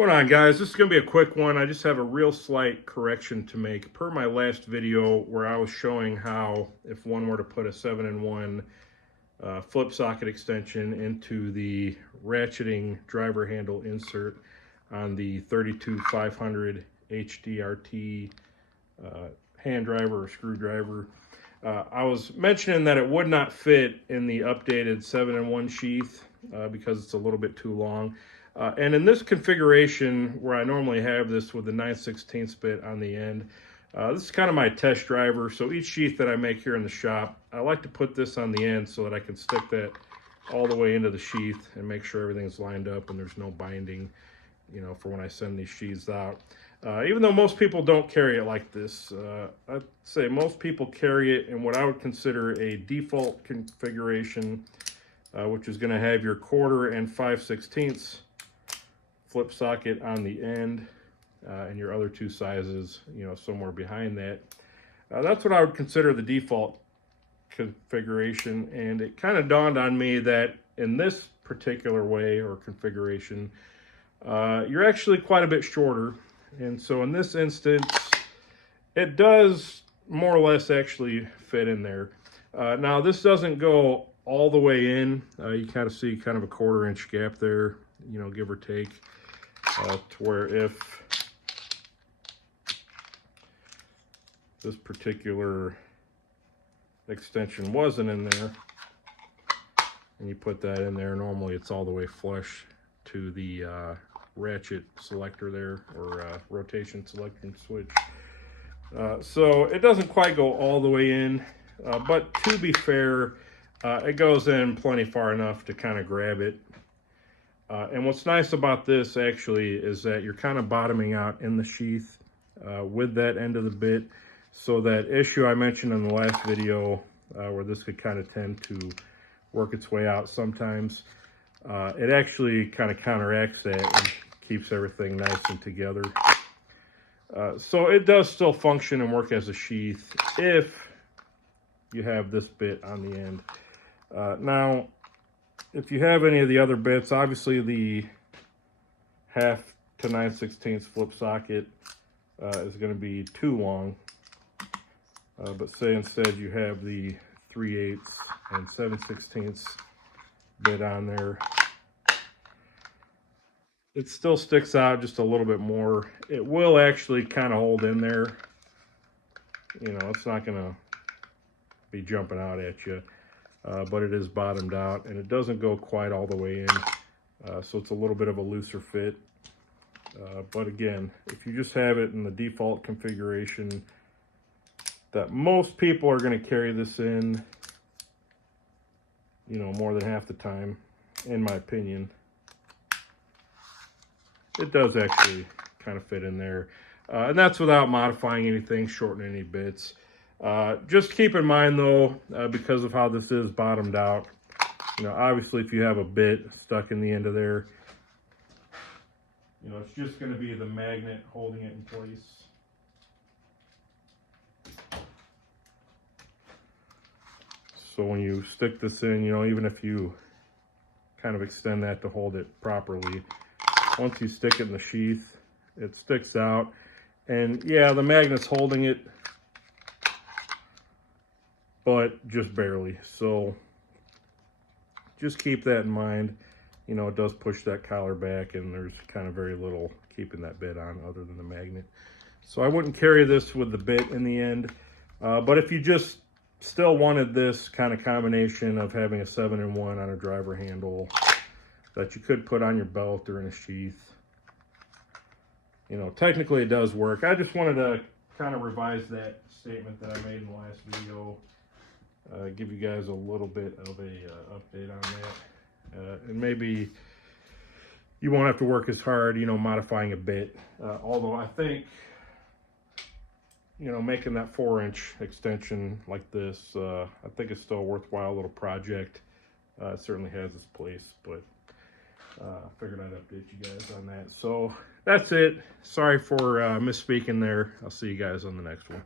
What's going on, guys? This is going to be a quick one. I just have a real slight correction to make. Per my last video where I was showing how if one were to put a 7-in-1 flip socket extension into the ratcheting driver handle insert on the 32500 HDRT hand driver or screwdriver, I was mentioning that it would not fit in the updated 7-in-1 sheath because it's a little bit too long. And in this configuration, where I normally have this with the 9/16 bit on the end, this is kind of my test driver. So each sheath that I make here in the shop, I like to put this on the end so that I can stick that all the way into the sheath and make sure everything's lined up and there's no binding, you know, for when I send these sheaths out. Even though most people don't carry it like this, I'd say most people carry it in what I would consider a default configuration, which is going to have your 1/4 and 5/16 flip socket on the end, and your other two sizes, you know, somewhere behind that. That's what I would consider the default configuration, and it kind of dawned on me that in this particular way or configuration, you're actually quite a bit shorter. And so in this instance, it does more or less actually fit in there. Now this doesn't go all the way in. You kind of see kind of a 1/4 inch gap there, you know, give or take, to where if this particular extension wasn't in there and you put that in there, normally it's all the way flush to the ratchet selector there, or rotation selector and switch. So it doesn't quite go all the way in, but to be fair, it goes in plenty far enough to kind of grab it. And what's nice about this actually is that you're kind of bottoming out in the sheath with that end of the bit. So that issue I mentioned in the last video, where this could kind of tend to work its way out sometimes, it actually kind of counteracts that and keeps everything nice and together. So it does still function and work as a sheath if you have this bit on the end. Now, if you have any of the other bits, obviously the 1/2 to 9/16 flip socket is going to be too long. But say instead you have the 3/8 and 7/16 bit on there, it still sticks out just a little bit more. It will actually kind of hold in there. You know, it's not going to be jumping out at you. But it is bottomed out and it doesn't go quite all the way in, so it's a little bit of a looser fit. But again, if you just have it in the default configuration that most people are going to carry this in, you know, more than half the time, in my opinion, it does actually kind of fit in there. And that's without modifying anything, shortening any bits. Just keep in mind though, because of how this is bottomed out, you know, obviously if you have a bit stuck in the end of there, you know, it's just going to be the magnet holding it in place. So when you stick this in, you know, even if you kind of extend that to hold it properly, once you stick it in the sheath, it sticks out. And yeah, the magnet's holding it, but just barely. So just keep that in mind. You know, it does push that collar back and there's kind of very little keeping that bit on other than the magnet. So I wouldn't carry this with the bit in the end. But if you just still wanted this kind of combination of having a 7-in-1 on a driver handle that you could put on your belt or in a sheath, you know, technically it does work. I just wanted to kind of revise that statement that I made in the last video. Give you guys a little bit of a update on that, and maybe you won't have to work as hard, you know, modifying a bit. Although I think, you know, making that 4-inch extension like this, I think it's still a worthwhile little project. It certainly has its place, but I figured I'd update you guys on that. So that's it. Sorry for misspeaking there. I'll see you guys on the next one.